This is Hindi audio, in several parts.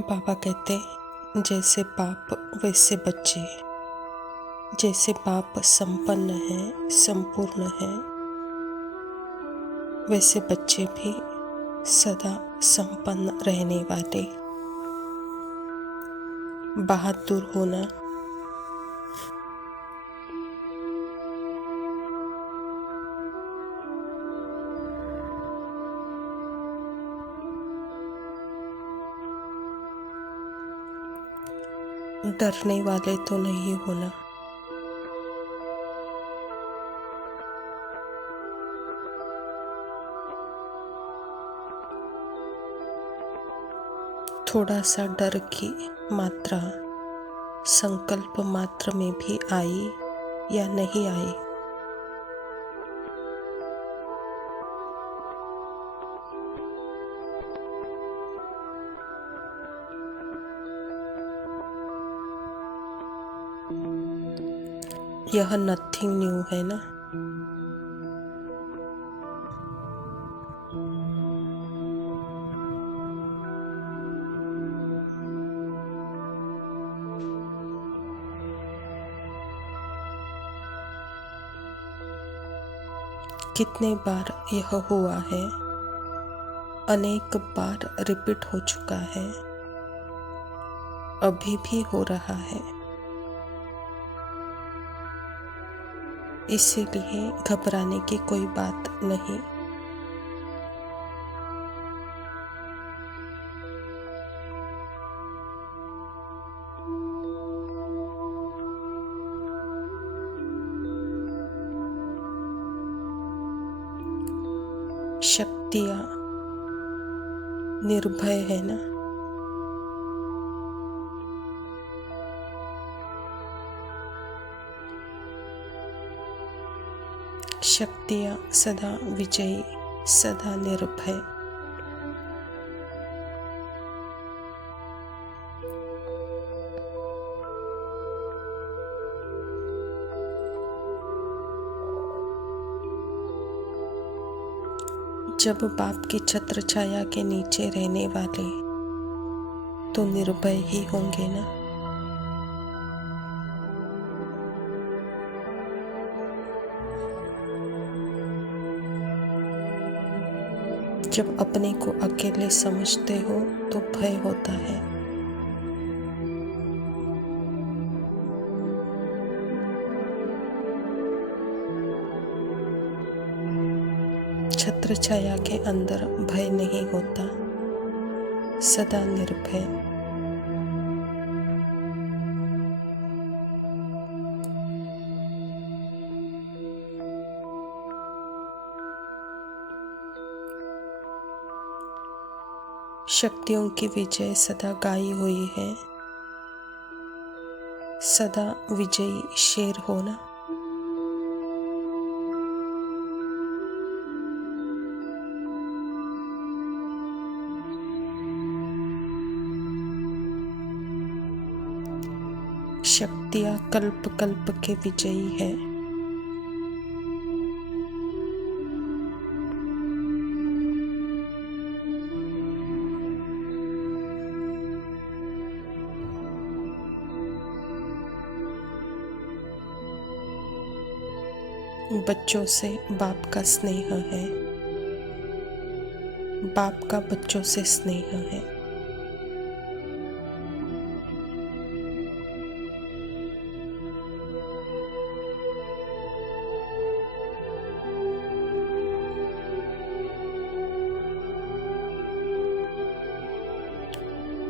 बाबा कहते, जैसे बाप वैसे बच्चे। जैसे बाप संपन्न है, संपूर्ण है, वैसे बच्चे भी सदा संपन्न रहने वाले। बहादुर होना, डरने वाले तो नहीं होना। थोड़ा सा डर की मात्रा संकल्प मात्र में भी आई या नहीं आई, यह नथिंग न्यू है ना। कितने बार यह हुआ है, अनेक बार रिपीट हो चुका है, अभी भी हो रहा है। इसीलिए घबराने की कोई बात नहीं। शक्तियाँ निर्भय है ना। शक्तियाँ सदा विजयी, सदा निर्भय। जब बाप की छत्र छाया के नीचे रहने वाले तो निर्भय ही होंगे ना। जब अपने को अकेले समझते हो तो भय होता है। छत्र छाया के अंदर भय नहीं होता, सदा निर्भय। शक्तियों की विजय सदा गाई हुई है, सदा विजयी शेर होना। शक्तियाँ कल्प कल्प के विजयी है। बच्चों से बाप का स्नेह है, बाप का बच्चों से स्नेह है।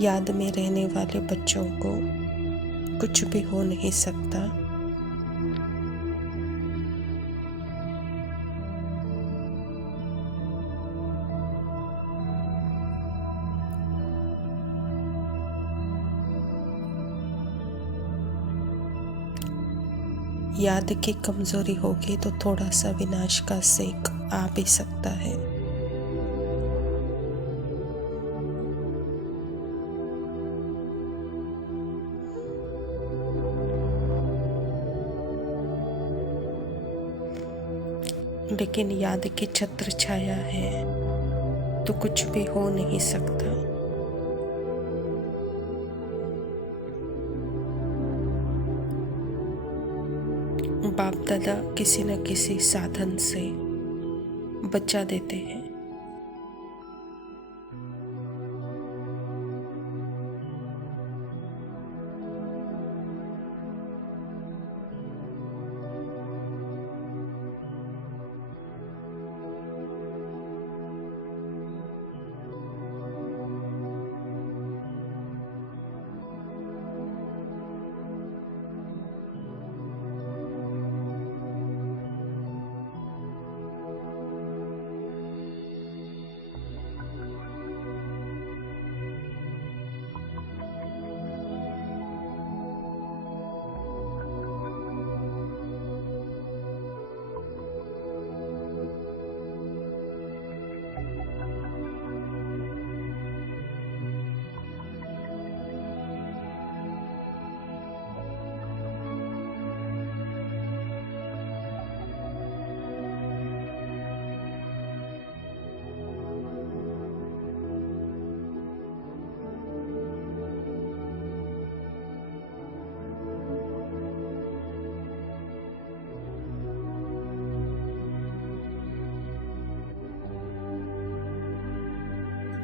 याद में रहने वाले बच्चों को कुछ भी हो नहीं सकता। याद की कमजोरी होगी तो थोड़ा सा विनाश का सेक आ भी सकता है। लेकिन याद की छत्र छाया है तो कुछ भी हो नहीं सकता। बाप दादा किसी न किसी साधन से बचा देते हैं।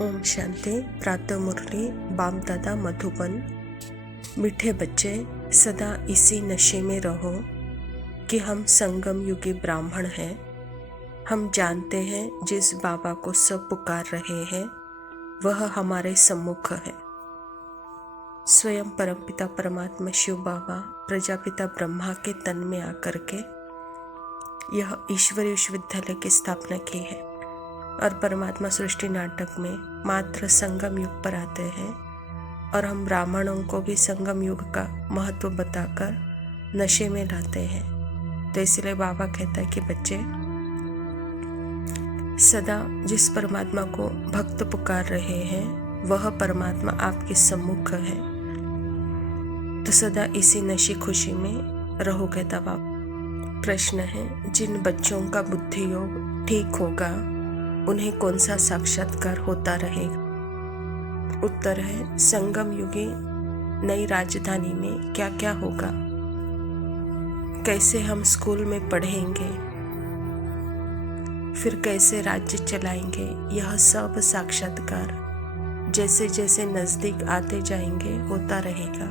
ओम शांति। प्रातः मुरली बाप दादा मधुबन। मीठे बच्चे, सदा इसी नशे में रहो कि हम संगम युगी ब्राह्मण हैं। हम जानते हैं जिस बाबा को सब पुकार रहे हैं वह हमारे सम्मुख है। स्वयं परमपिता परमात्मा शिव बाबा प्रजापिता ब्रह्मा के तन में आकर के यह ईश्वरीय विश्वविद्यालय की स्थापना की है और परमात्मा सृष्टि नाटक में मात्र संगम युग पर आते हैं और हम ब्राह्मणों को भी संगम युग का महत्व बताकर नशे में लाते हैं। तो इसलिए बाबा कहता है कि बच्चे, सदा जिस परमात्मा को भक्त पुकार रहे हैं वह परमात्मा आपके सम्मुख है, तो सदा इसी नशे खुशी में रहो, कहता बाबा। प्रश्न है, जिन बच्चों का बुद्धि योग ठीक होगा उन्हें कौन सा साक्षात्कार होता रहेगा? उत्तर है, संगम युगी नई राजधानी में क्या क्या होगा, कैसे हम स्कूल में पढ़ेंगे, फिर कैसे राज्य चलाएंगे, यह सब साक्षात्कार जैसे जैसे नजदीक आते जाएंगे होता रहेगा।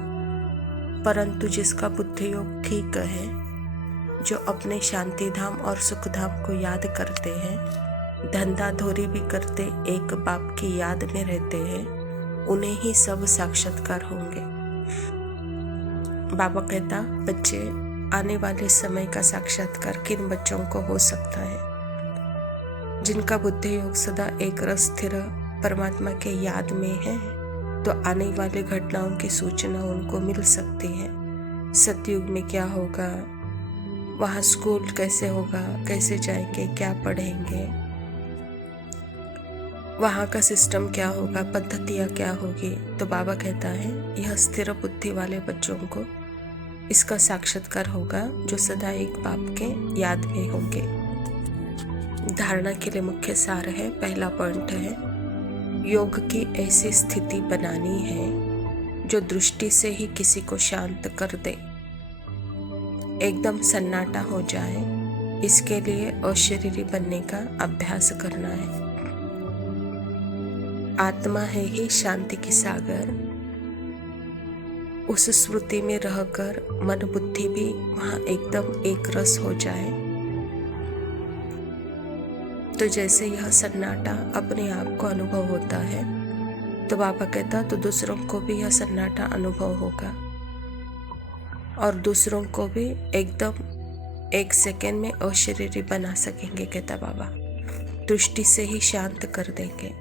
परंतु जिसका बुद्धि योग ठीक है, जो अपने शांति धाम और सुख धाम को याद करते हैं, धंधा धोरी भी करते एक बाप की याद में रहते हैं, उन्हें ही सब साक्षात्कार होंगे। बाबा कहता, बच्चे, आने वाले समय का साक्षात्कार किन बच्चों को हो सकता है? जिनका बुद्धि योग सदा एक रस स्थिर परमात्मा के याद में है, तो आने वाले घटनाओं की सूचना उनको मिल सकती है। सतयुग में क्या होगा, वहाँ स्कूल कैसे होगा, कैसे जाएंगे, क्या पढ़ेंगे, वहाँ का सिस्टम क्या होगा, पद्धतियाँ क्या होगी। तो बाबा कहता है, यह स्थिर बुद्धि वाले बच्चों को इसका साक्षात्कार होगा जो सदा एक बाप के याद में होंगे। धारणा के लिए मुख्य सार है, पहला पॉइंट है, योग की ऐसी स्थिति बनानी है जो दृष्टि से ही किसी को शांत कर दे, एकदम सन्नाटा हो जाए। इसके लिए अशरीरी बनने का अभ्यास करना है। आत्मा है ही शांति की सागर, उस स्मृति में रहकर मन बुद्धि भी वहाँ एकदम एक रस हो जाए। तो जैसे यह सन्नाटा अपने आप को अनुभव होता है, तो बाबा कहता तो दूसरों को भी यह सन्नाटा अनुभव होगा और दूसरों को भी एकदम एक सेकेंड में अशरीरी बना सकेंगे, कहता बाबा। दृष्टि से ही शांत कर देंगे।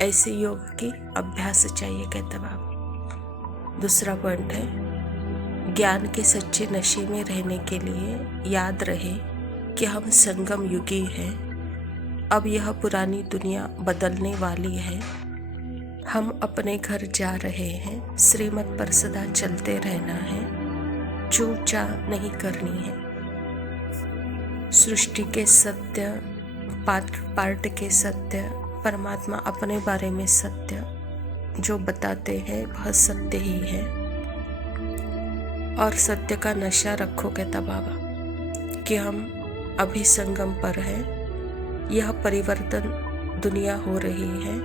ऐसे योग की अभ्यास चाहिए, कहता बाबा। दूसरा पॉइंट है, ज्ञान के सच्चे नशे में रहने के लिए याद रहे कि हम संगम युगी हैं। अब यह पुरानी दुनिया बदलने वाली है। हम अपने घर जा रहे हैं। श्रीमत पर सदा चलते रहना है, चूक चाक नहीं करनी है। सृष्टि के सत्य पार्ट के सत्य, परमात्मा अपने बारे में सत्य जो बताते हैं वह सत्य ही है। और सत्य का नशा रखो कहता बाबा कि हम अभी संगम पर हैं। यह परिवर्तन दुनिया हो रही है,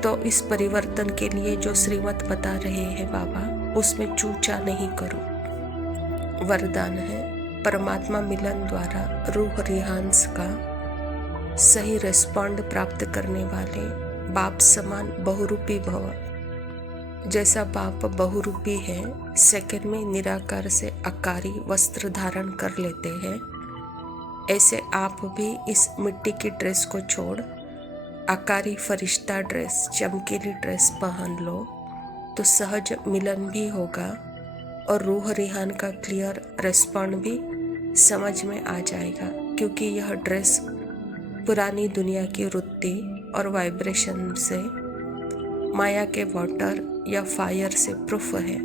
तो इस परिवर्तन के लिए जो श्रीमत बता रहे हैं बाबा, उसमें चूचा नहीं करो। वरदान है परमात्मा मिलन द्वारा रूह रिहांस का सही रिस्पॉन्ड प्राप्त करने वाले बाप समान बहुरूपी भव। जैसा बाप बहुरूपी है, सेकंड में निराकार से आकारी वस्त्र धारण कर लेते हैं, ऐसे आप भी इस मिट्टी की ड्रेस को छोड़ आकारी फरिश्ता ड्रेस, चमकीली ड्रेस पहन लो, तो सहज मिलन भी होगा और रूह रिहान का क्लियर रिस्पॉन्ड भी समझ में आ जाएगा। क्योंकि यह ड्रेस पुरानी दुनिया की वृत्ति और वाइब्रेशन से, माया के वाटर या फायर से प्रूफ है।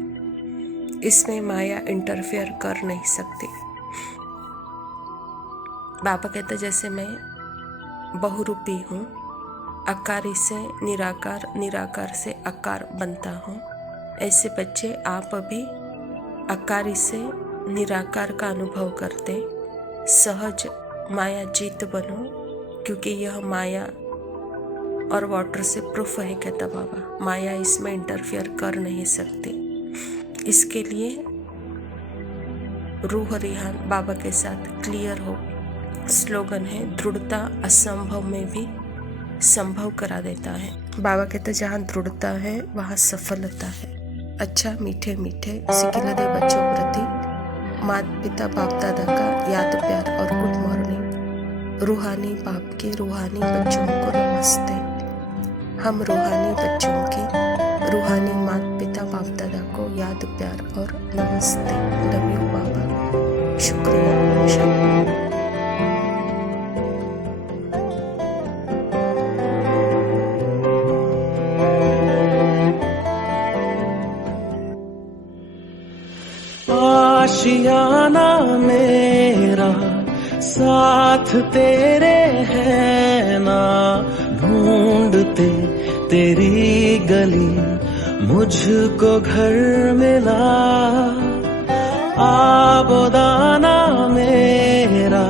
इसमें माया इंटरफेयर कर नहीं सकती। बाबा कहते जैसे मैं बहुरूपी हूँ, आकारी से निराकार, निराकार से आकार बनता हूँ, ऐसे बच्चे आप भी आकारी से निराकार का अनुभव करते सहज माया जीत बनो, क्योंकि यह माया और वाटर से प्रूफ है कहता बाबा। माया इसमें इंटरफेयर कर नहीं सकती। इसके लिए रूह रिहान बाबा के साथ क्लियर हो। स्लोगन है दृढ़ता असंभव में भी संभव करा देता है। बाबा कहते जहाँ दृढ़ता है वहाँ सफलता है। अच्छा मीठे मीठे सिकिलदे बच्चों प्रति माता पिता बाप दादा का याद प्यार और गुड मॉर्निंग। रूहानी बाप के रूहानी बच्चों को नमस्ते। हम रूहानी बच्चों के रूहानी माता पिता बाप दादा को याद प्यार और नमस्ते। लव यू बाबा, शुक्रिया। आशियाना मेरा साथ तेरे है ना, ढूंढते तेरी गली मुझको घर मिला। आबोदाना मेरा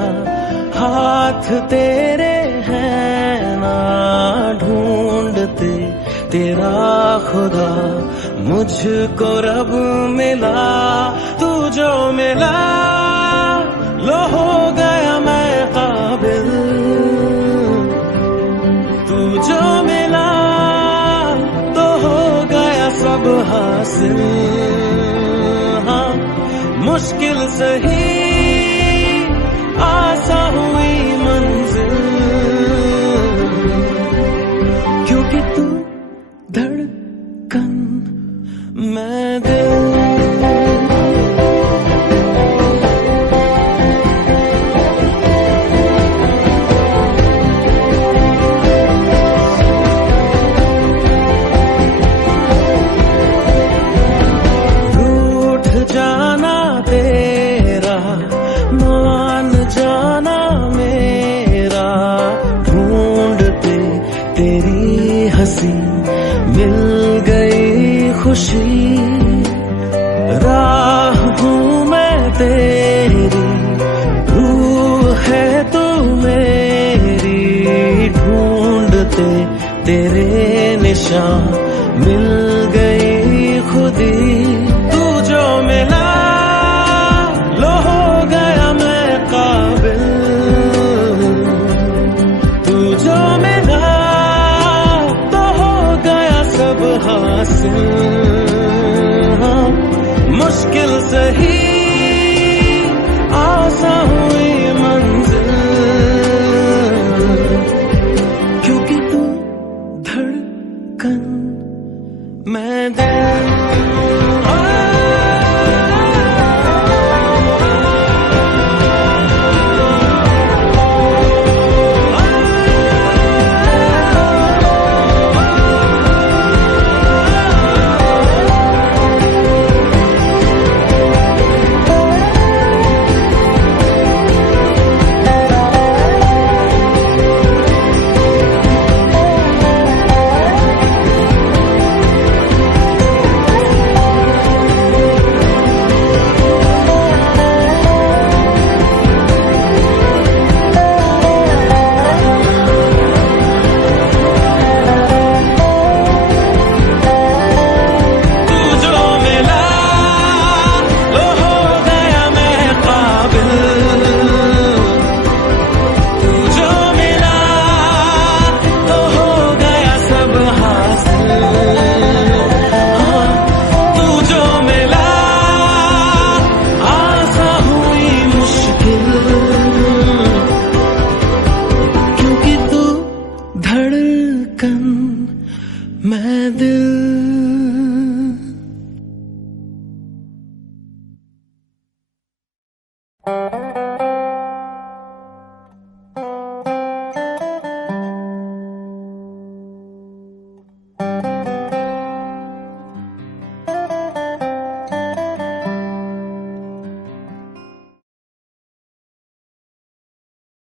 हाथ तेरे है ना, ढूंढते तेरा खुदा मुझको रब मिला। तू जो मिला लो हो गया मैं काबिल, तू जो मिला तो हो गया सब हासिल। हाँ मुश्किल सही आसा हुई मंजिल, क्योंकि तू धड़कन मैं दिल। तेरी हंसी मिल गई खुशी, राह हूँ मैं तेरी, रूह है तू मेरी। ढूंढते तेरे निशान मिल गई खुदी। तू जो मिला लो हो गया मैं काबिल, तू जो मिला हासिल। हाँ मुश्किल सही आसा हुई मंजिल, क्योंकि तू धड़कन मैं दिल। धड़कन मैं दिल